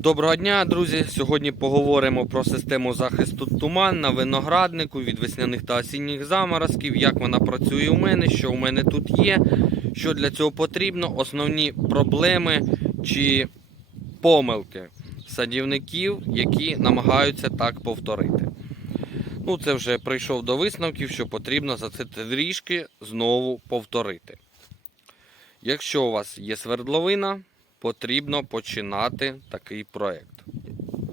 Доброго дня, друзі! Сьогодні поговоримо про систему захисту туман на винограднику від весняних та осінніх заморозків, як вона працює у мене, що у мене тут є, що для цього потрібно, основні проблеми чи помилки садівників, які намагаються так повторити. Ну, це вже прийшов до висновків, що потрібно за це трішки знову повторити. Якщо у вас є свердловина, потрібно починати такий проект.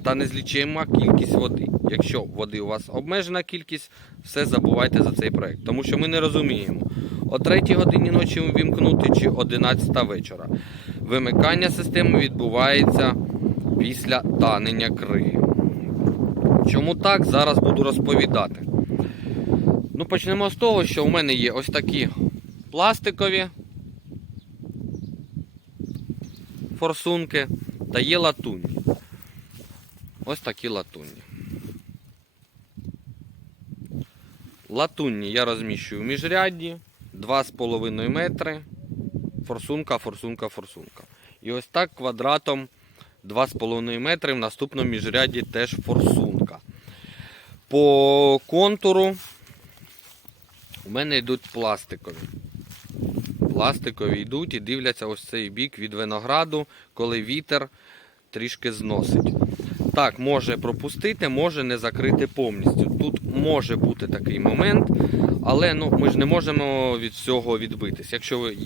Та незлічима кількість води. Якщо води у вас обмежена кількість, все забувайте за цей проект. Тому що ми не розуміємо, о 3 годині ночі вімкнути чи 11 вечора. Вимикання системи відбувається після танення криги. Чому так, зараз буду розповідати. Ну, почнемо з того, що у мене є ось такі пластикові форсунки та є латунні. Ось такі латунні. Латунні я розміщую в міжрядді 2,5 метри. Форсунка, форсунка, форсунка. І ось так квадратом 2,5 метри в наступному міжряді теж форсунка. По контуру у мене йдуть пластикові пластикові йдуть і дивляться ось цей бік від винограду, коли вітер трішки зносить. Так, може пропустити, може не закрити повністю. Тут може бути такий момент, але ну, ми ж не можемо від всього відбитись. Якщо ви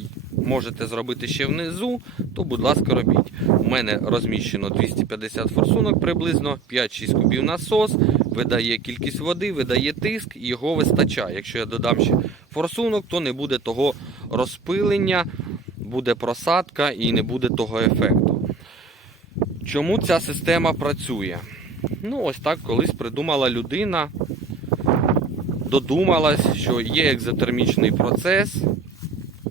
можете зробити ще внизу, то будь ласка, робіть. У мене розміщено 250 форсунок приблизно, 5-6 кубів насос, видає кількість води, видає тиск і його вистачає. Якщо я додам ще форсунок, то не буде того розпилення, буде просадка і не буде того ефекту. Чому ця система працює? Ну, ось так колись придумала людина, додумалась, що є екзотермічний процес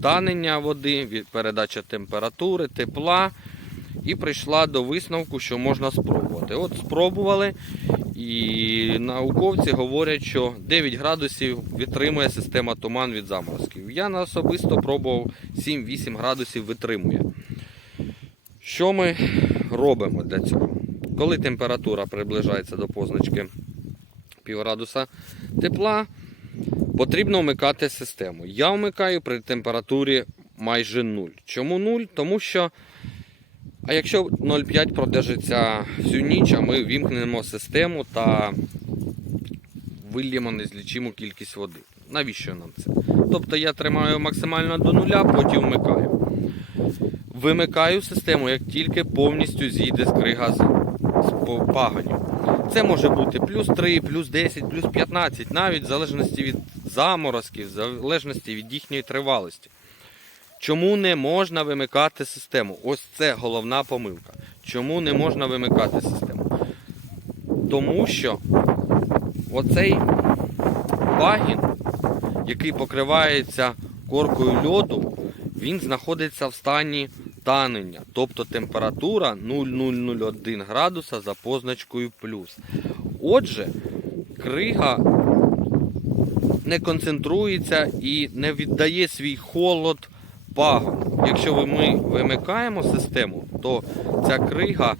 танення води, передача температури, тепла, і прийшла до висновку, що можна спробувати. От спробували, і науковці говорять, що 9 градусів витримує система туман від заморозків. Я на особисто пробував 7-8 градусів витримує. Що ми робимо для цього? Коли температура приближається до позначки пів градуса тепла, потрібно вмикати систему. Я вмикаю при температурі майже 0. Чому 0? Тому що, а якщо 0,5 продержиться всю ніч, а ми вімкнемо систему та вильємо незлічиму кількість води. Навіщо нам це? Тобто я тримаю максимально до нуля, потім вмикаю. Вимикаю систему, як тільки повністю зійде з крига з, пагонів. Це може бути плюс 3, плюс 10, плюс 15, навіть в залежності від заморозків, в залежності від їхньої тривалості. Чому не можна вимикати систему? Ось це головна помилка. Чому не можна вимикати систему? Тому що оцей пагін, який покривається коркою льоду, він знаходиться в стані танення, тобто температура 0,001 градуса за позначкою плюс. Отже, крига не концентрується і не віддає свій холод пагону. Якщо ми вимикаємо систему, то ця крига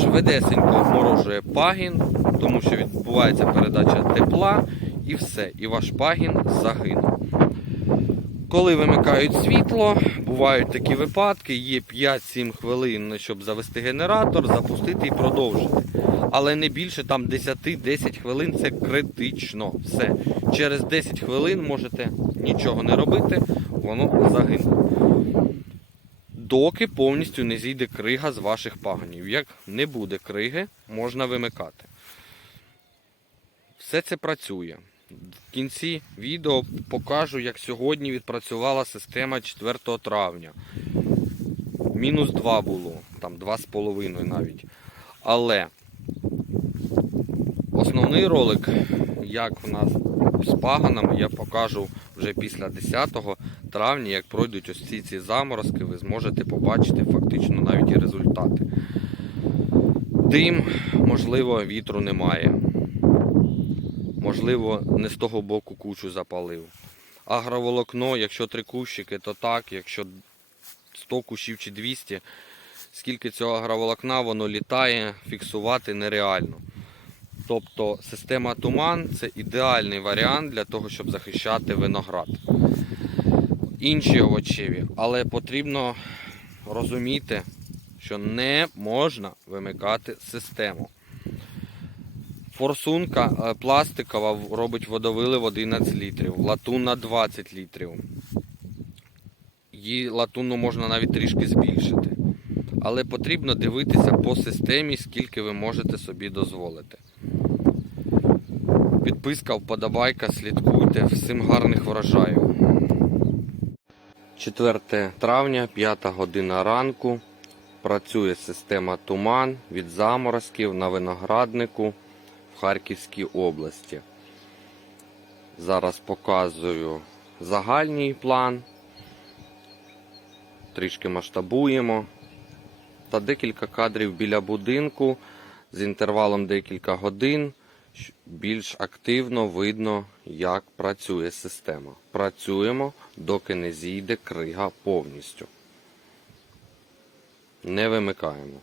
швидесенько вморожує пагін, тому що відбувається передача тепла і все, і ваш пагін загине. Коли вимикають світло, бувають такі випадки, є 5-7 хвилин, щоб завести генератор, запустити і продовжити. Але не більше там 10-10 хвилин це критично. Все. Через 10 хвилин можете нічого не робити, воно загине. Доки повністю не зійде крига з ваших пагонів. Як не буде криги, можна вимикати. Все це працює. В кінці відео покажу, як сьогодні відпрацювала система 4 травня. Мінус 2 було, там 2,5 навіть. Але основний ролик, як у нас з паганами, я покажу вже після 10 травня, як пройдуть ось ці, ці заморозки, ви зможете побачити фактично навіть і результати. Дим, можливо, вітру немає. Можливо, не з того боку кучу запалив. Агроволокно, якщо три кущики, то так, якщо 100 кущів чи 200, скільки цього агроволокна воно літає, фіксувати нереально. Тобто система туман це ідеальний варіант для того, щоб захищати виноград. Інші овочеві, але потрібно розуміти, що не можна вимикати систему. Форсунка е, пластикова в- робить водовилив 11 літрів, латунна 20 літрів. Її латунну можна навіть трішки збільшити. Але потрібно дивитися по системі, скільки ви можете собі дозволити. Підписка, вподобайка, слідкуйте. Всім гарних врожаю. 4 травня, 5 година ранку. Працює система туман від заморозків на винограднику в Харківській області. Зараз показую загальний план. Трішки масштабуємо. Та декілька кадрів біля будинку з інтервалом декілька годин. Більш активно видно, як працює система. Працюємо, доки не зійде крига повністю. Не вимикаємо.